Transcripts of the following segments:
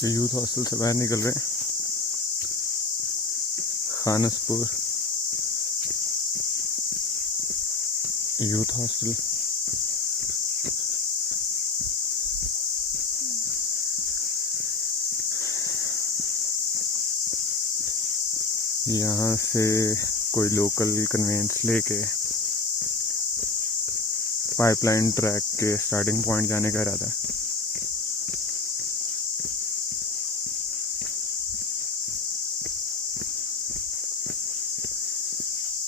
तो youth hostel से बाहर निकल रहे हैं। खानसपुर यूथ हॉस्टल। यहाँ से कोई लोकल कन्वेंस लेके पाइपलाइन ट्रैक के स्टार्टिंग पॉइंट जाने का इरादा है।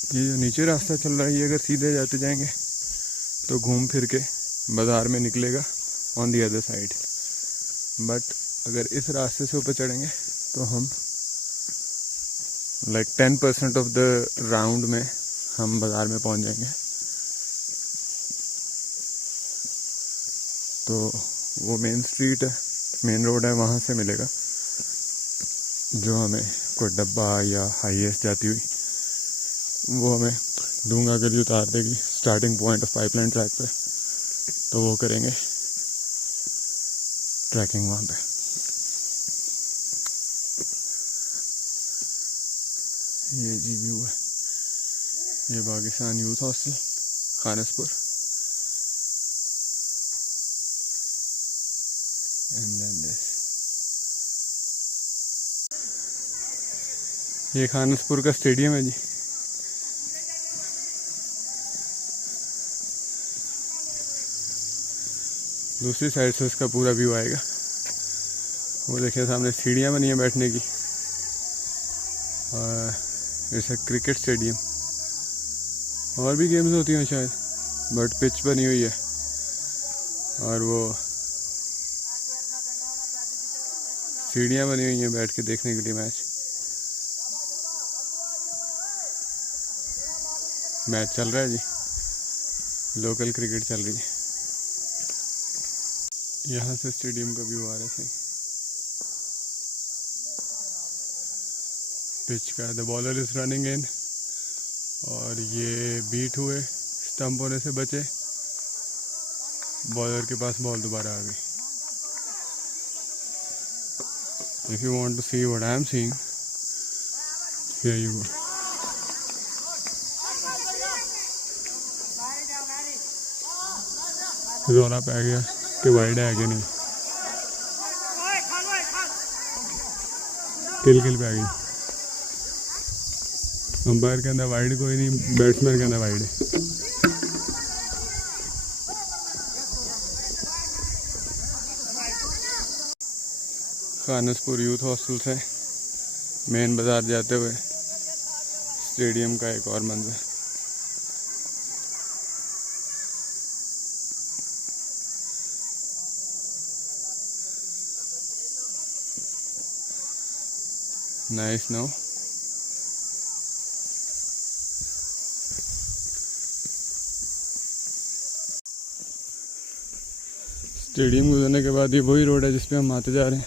ये जो नीचे रास्ता चल रहा है, ये अगर सीधे जाते जाएंगे तो घूम फिर के बाज़ार में निकलेगा on the other side. But अगर इस रास्ते से ऊपर चढ़ेंगे तो हम लाइक 10% ऑफ द राउंड में हम बाज़ार में पहुंच जाएंगे। तो वो मेन स्ट्रीट है, मेन रोड है, वहाँ से मिलेगा जो हमें कोई डब्बा या हाईएस्ट जाती हुई वो हमें दूंगा गली उतार देगी starting point of pipeline track पे। तो वो करेंगे ट्रैकिंग वहाँ पे। ये जी व्यू है, ये Pakistan youth hostel Khanaspur. And then this, ये खानसपुर का स्टेडियम है जी। दूसरी साइड से उसका पूरा व्यू आएगा। वो देखिए सामने सीढ़ियाँ बनी है बैठने की। और इट्स अ क्रिकेट स्टेडियम। और भी गेम्स होती हैं शायद, बट पिच बनी हुई है। और वो सीढ़ियाँ बनी हुई हैं बैठ के देखने के लिए मैच चल रहा है जी। लोकल क्रिकेट चल रही है। यहाँ से स्टेडियम का व्यू आ रहा है सही। पिच का the bowler is running in, और ये बीट हुए, स्टंप होने से बचे, बॉलर के पास बॉल दोबारा आ गई। If you want to see what I am seeing, here you go. रौला पै गया कि वाइड है कि नहीं। किल पै गई। अंपायर कहता वाइड कोई नहीं, बैट्समैन कहता वाइड है। खानसपुर यूथ हॉस्टल से मेन बाज़ार जाते हुए स्टेडियम का एक और मंजर। Nice no. स्टेडियम गुजरने के बाद ये वही रोड है जिस पे हम आते जा रहे हैं।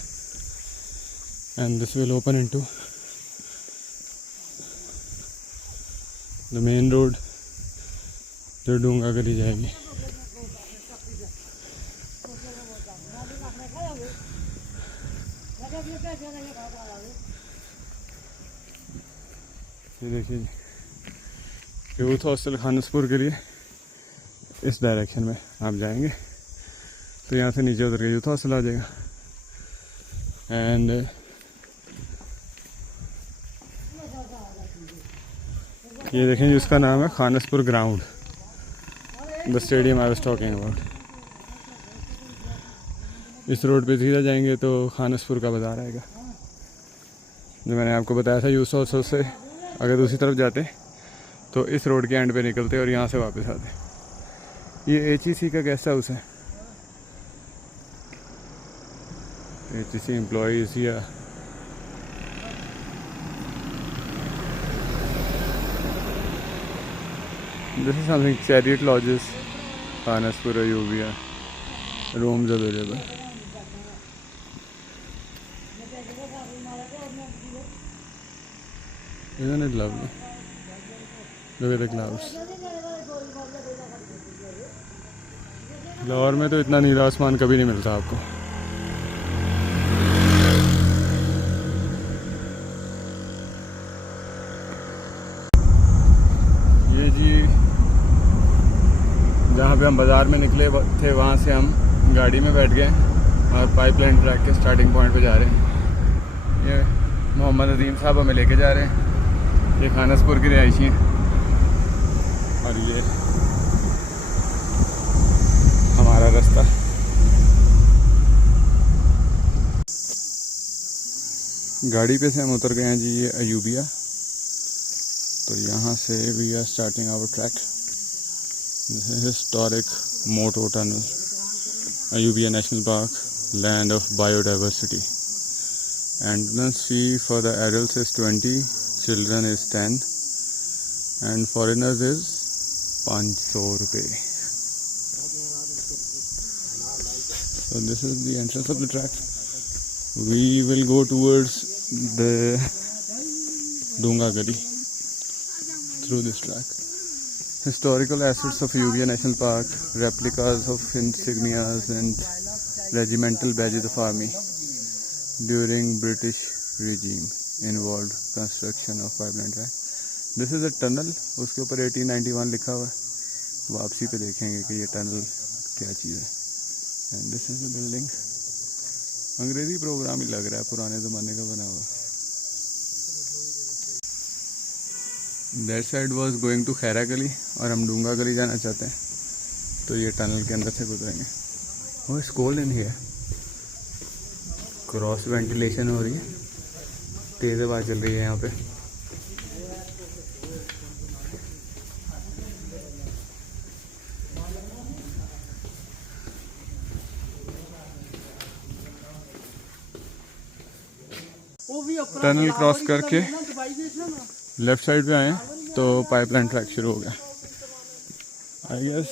And this will open into the main road जो डूंगा गली जाएगी। ये देखिए यूथ हॉस्टल खानसपुर के लिए इस डायरेक्शन में आप जाएंगे तो यहाँ से नीचे उतर के यूथ हॉस्टल आ जाएगा। एंड ये देखें जिसका नाम है Khanaspur ground, the stadium I was talking about. इस रोड पे सीधा जाएंगे तो खानसपुर का बाज़ार आएगा जो मैंने आपको बताया था। यूथ हॉस्टल से अगर दूसरी तरफ जाते तो इस रोड के एंड पे निकलते और यहाँ से वापस आते। ये HEC का गेस्ट हाउस है। HEC एम्प्लॉइज या this is something chariot lodges Khanaspur Ayubia, rooms available. Isn't it lovely? Look at the clouds. Lahore में तो इतना नीला आसमान कभी नहीं मिलता आपको। ये जी जहाँ पे हम बाज़ार में निकले थे वहाँ से हम गाड़ी में बैठ गए और पाइपलाइन ट्रैक के स्टार्टिंग पॉइंट पे जा रहे हैं। ये मोहम्मद अजीम साहब हमें लेके जा रहे हैं। ये खानसपुर की रिहायशी हैं और ये हमारा रास्ता। गाड़ी पे से हम उतर गए हैं जी, ये अयूबिया। तो यहाँ से we are starting our track. Historic moto tunnel, Ayubia national park, land of biodiversity. Entrance fee for the adults is 20, children is 10 and foreigners is 500 रुपये। So this is the entrance of the track. We will go towards the Dunga Gully through this track. Historical assets of Ayubia National Park, replicas of insignias and regimental badges of army during British regime involved construction of pipeline track. This is a tunnel, उसके ऊपर 1891 लिखा हुआ है। वापसी पे देखेंगे कि ये टनल क्या चीज़ है। And this is the building. अंग्रेजी प्रोग्राम ही लग रहा है, पुराने ज़माने का बना हुआ। That side was going to Khaira Gali और हम डूंगा गली जाना चाहते हैं, तो ये टनल के अंदर से गुजरेंगे। वो it's cold in here. Cross ventilation हो रही है, तेज़ हवा चल रही है यहाँ पे। टनल क्रॉस करके लेफ़्ट साइड पे आए तो पाइपलाइन ट्रैक शुरू हो गया। आई गेस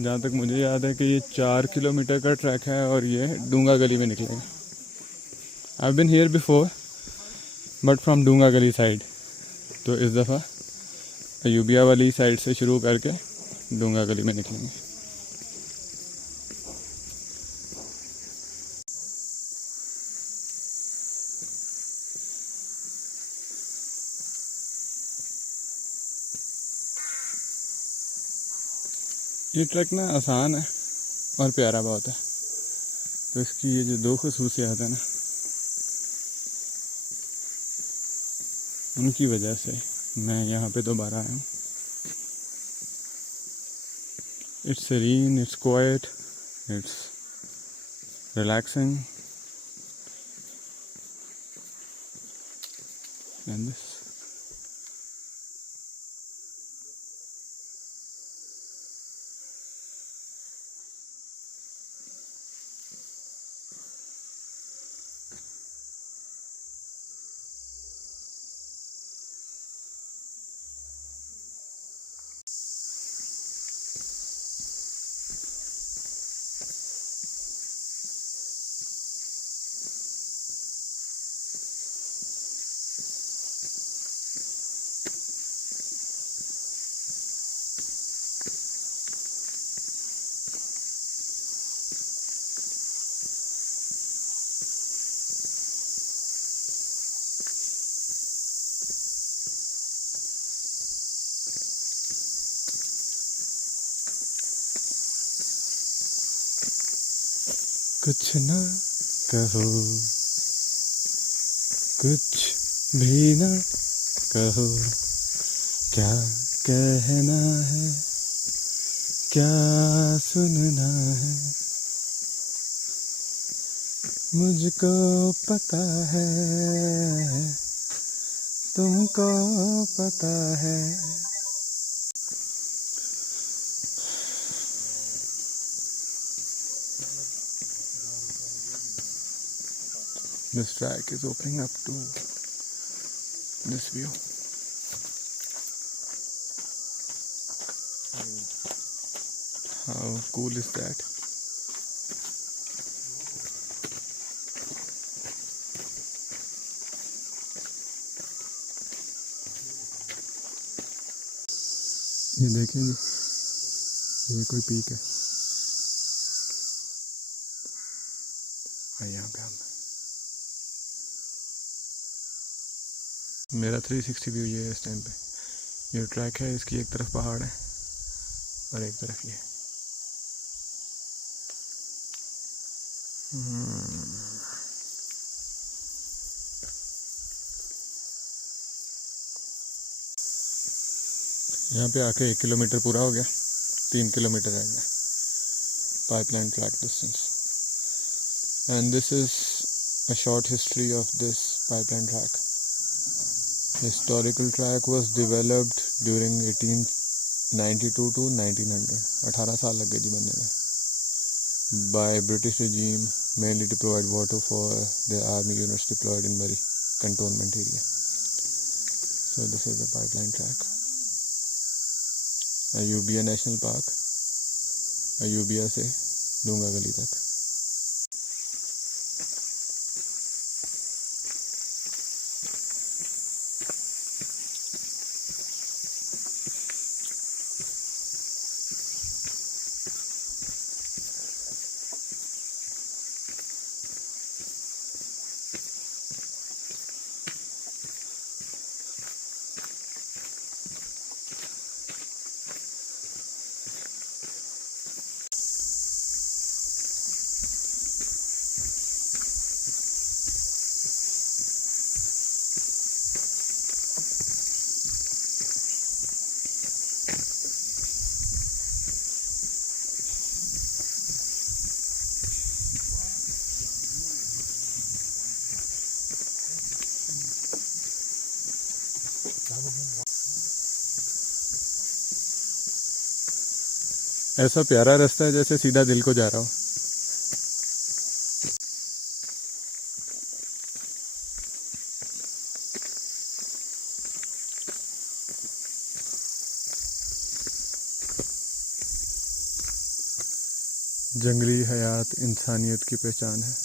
जहाँ तक मुझे याद है कि ये 4 किलोमीटर का ट्रैक है और ये डूंगा गली में निकलेगा। I have been here before but from Dunga Gali side. तो इस दफ़ा अयूबिया वाली साइड से शुरू करके डूंगा गली में निकलेंगे। ये ट्रैक ना आसान है और प्यारा बहुत है। तो इसकी ये जो 2 खुसूसियात है ना, उनकी वजह से मैं यहाँ पे दोबारा आया हूँ। It's serine, it's quite, it's relaxing and this. कुछ ना कहो, कुछ भी ना कहो, क्या कहना है, क्या सुनना है, मुझको पता है, तुमको पता है। This track is opening up to this view. How cool is that? ये देखेंगे, ये कोई पीक है। और यहाँ पे हम, मेरा 360 व्यू ये है इस टाइम पे। ये ट्रैक है, इसकी एक तरफ पहाड़ है और एक तरफ ये। यहाँ पे आके 1 किलोमीटर पूरा हो गया, 3 किलोमीटर रह गया pipeline track distance. And this is a short history of this pipeline track. Historical track was developed during 1892 to 1900। 18 साल लग गए जी बनने में। By British regime mainly to provide water for the army units deployed in Murray cantonment area. So this is the pipeline track. Ayubia national park, Ayubia से दूंगा गली तक। ऐसा प्यारा रास्ता है जैसे सीधा दिल को जा रहा हो। जंगली हयात इंसानियत की पहचान है।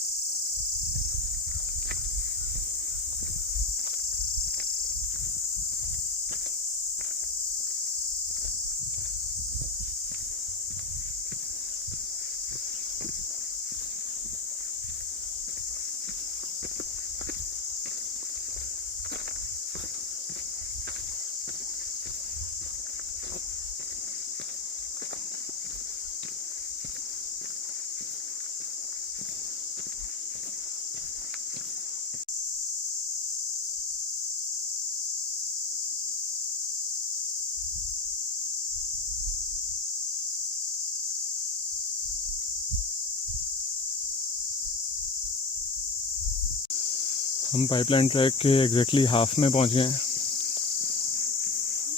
हम पाइपलाइन ट्रैक के एग्जैक्टली हाफ में पहुंच गए हैं।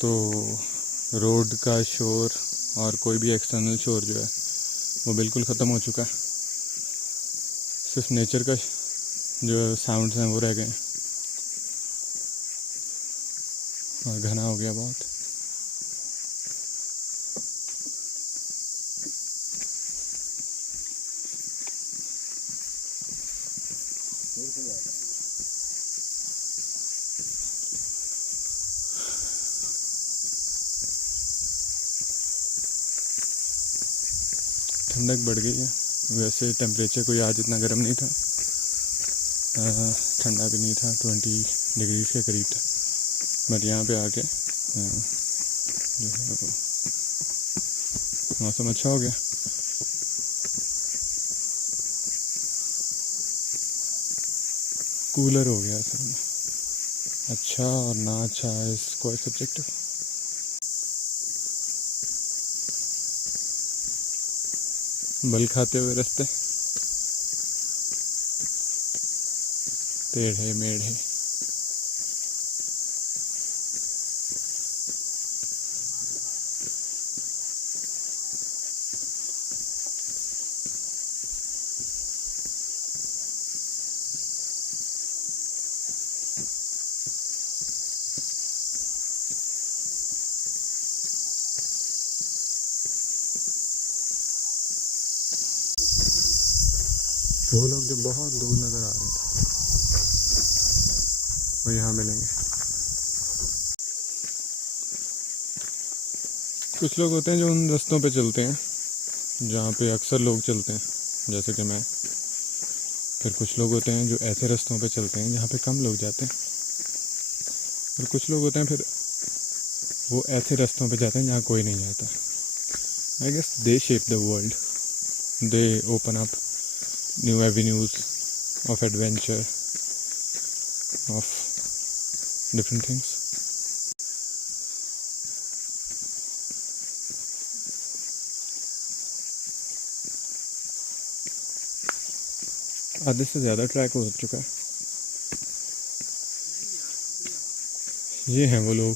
तो रोड का शोर और कोई भी एक्सटर्नल शोर जो है वो बिल्कुल ख़त्म हो चुका है। सिर्फ नेचर का जो साउंड्स हैं वो रह गए और घना हो गया बहुत। ठंडक बढ़ गई है। वैसे टेम्परेचर कोई आज इतना गर्म नहीं था, ठंडा भी नहीं था, 20 डिग्री के करीब था। बट यहाँ पे आके जो है वो मौसम अच्छा हो गया। कूलर हो गया असल में। अच्छा और ना अच्छा इज क्वाइट सब्जेक्टिव। बल खाते हुए रास्ते, टेढ़े मेढ़े। वो लोग जो बहुत दूर नज़र आ रहे थे वो यहाँ मिलेंगे। कुछ लोग होते हैं जो उन रास्तों पे चलते हैं जहाँ पे अक्सर लोग चलते हैं, जैसे कि मैं। फिर कुछ लोग होते हैं जो ऐसे रास्तों पे चलते हैं जहाँ पे कम लोग जाते हैं, और कुछ लोग होते हैं फिर वो ऐसे रास्तों पे जाते हैं जहाँ कोई नहीं जाता। I guess they shape the world, they open up new avenues of adventure, of different things. आधे से ज़्यादा ट्रैक हो चुका है। ये हैं वो लोग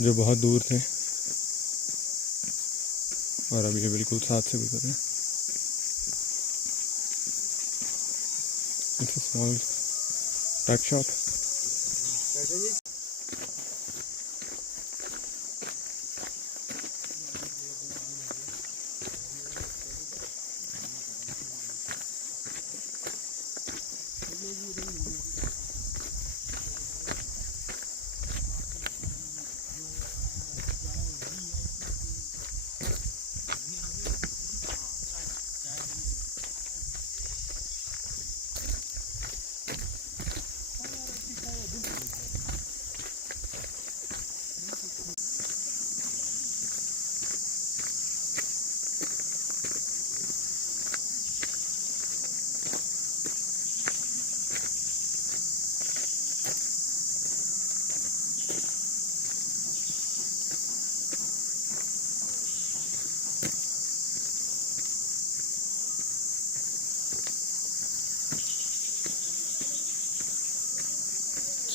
जो बहुत दूर थे और अब ये बिल्कुल साथ से गुजर रहे हैं। It's a small track shop.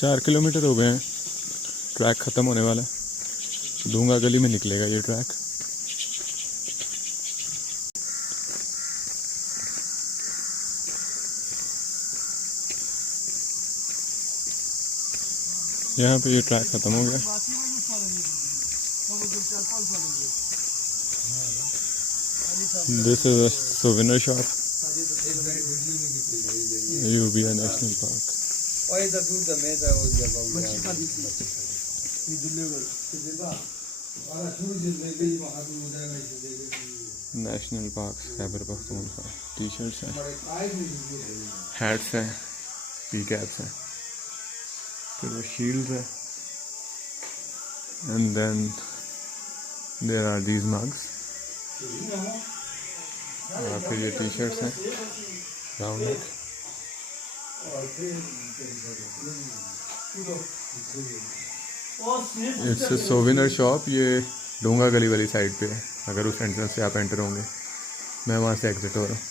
चार किलोमीटर हो गए हैं, ट्रैक ख़त्म होने वाला है। दूंगा गली में निकलेगा ये ट्रैक। यहाँ पे ये ट्रैक ख़त्म हो गया। This is a souvenir shop, Ayubia national park. National park Khyber Pakhtunkhwa. T shirts हैं, हैट्स हैं, पी कैप्स हैं, फिर वो शील्ड्स है, and then there are these mugs. और फिर ये टी शर्ट्स हैं round neck. It's a souvenir shop. ये डोंगा गली वाली साइड पे है। अगर उस एंट्रेंस से आप एंटर होंगे, मैं वहाँ से एग्ज़िट हो रहा हूँ।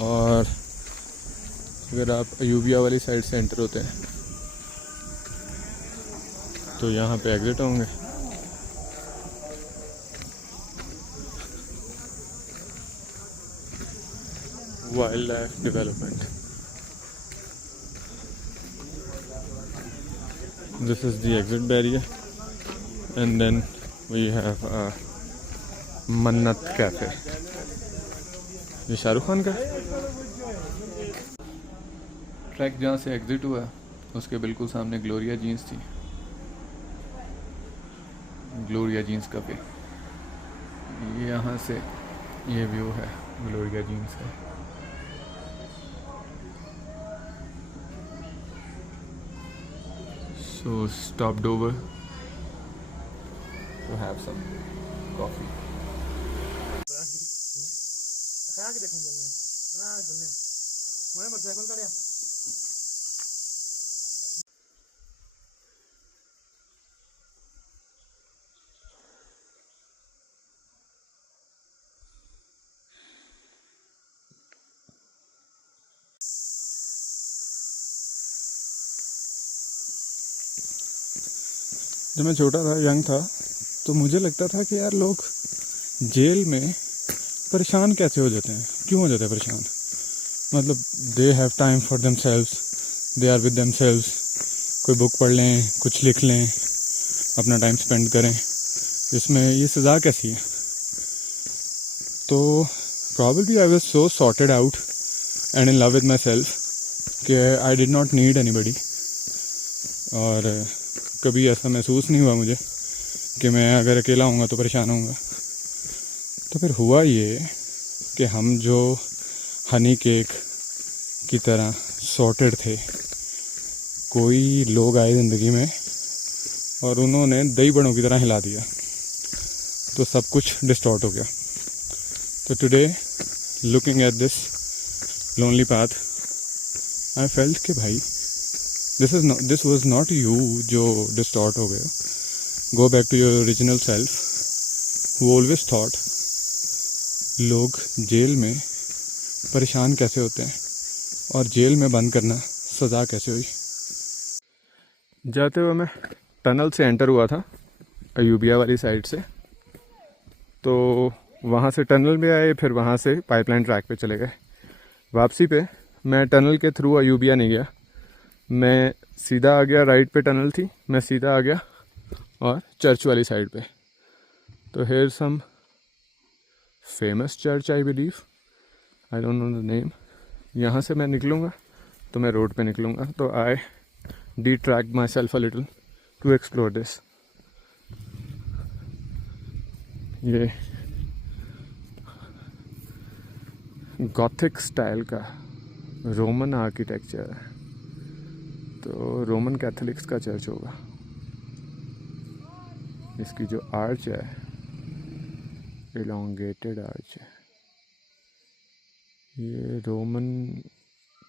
और अगर आप अयूबिया वाली साइड से एंटर होते हैं तो यहाँ पे एग्ज़िट होंगे। Wild life development. This is the exit barrier, and then we have a मन्नत कैफे। ये शाहरुख खान का ट्रैक जहाँ से एग्जिट हुआ उसके बिल्कुल सामने ग्लोरिया जीन्स थी। ग्लोरिया जीन्स कैफे, ये यहाँ से ये व्यू है ग्लोरिया जीन्स का। So stopped over to have some coffee. जब मैं छोटा था, यंग था, तो मुझे लगता था कि यार लोग जेल में परेशान कैसे हो जाते हैं, क्यों हो जाते हैं परेशान। मतलब they have time for themselves, they are with themselves. कोई बुक पढ़ लें, कुछ लिख लें, अपना टाइम स्पेंड करें, इसमें ये सज़ा कैसी है। तो probably I was so sorted out and in love with myself कि I did not need anybody. और कभी ऐसा महसूस नहीं हुआ मुझे कि मैं अगर अकेला हूँगा तो परेशान होऊंगा। तो फिर हुआ ये कि हम जो हनी केक की तरह सॉर्टेड थे। कोई लोग आए ज़िंदगी में और उन्होंने दही बड़ों की तरह हिला दिया, तो सब कुछ डिस्टॉर्ट हो गया। तो today looking at this lonely path I felt कि भाई दिस वाज नॉट यू जो डिस्टॉर्ट हो गए। Go back to your original self who always thought लोग जेल में परेशान कैसे होते हैं और जेल में बंद करना सज़ा कैसे हुई। जाते हुए मैं टनल से एंटर हुआ था अयूबिया वाली साइड से, तो वहाँ से टनल में आए, फिर वहाँ से पाइपलाइन ट्रैक पे चले गए। वापसी पे मैं टनल के थ्रू अयूबिया नहीं गया, मैं सीधा आ गया। राइट पे टनल थी, मैं सीधा आ गया और चर्च वाली साइड पे। तो here some famous church I believe, I don't know the name. यहाँ से मैं निकलूँगा तो मैं रोड पे निकलूँगा, तो आई detract myself a little to explore this। ये गॉथिक स्टाइल का रोमन आर्किटेक्चर है, तो रोमन कैथोलिक्स का चर्च होगा। इसकी जो आर्च है इलोंगेटेड आर्च है, ये रोमन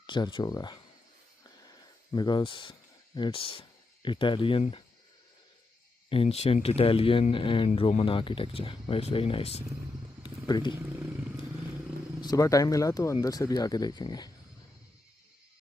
चर्च होगा because it's Italian, ancient Italian and Roman architecture, but it's very nice, pretty। सुबह टाइम मिला तो अंदर से भी आके देखेंगे।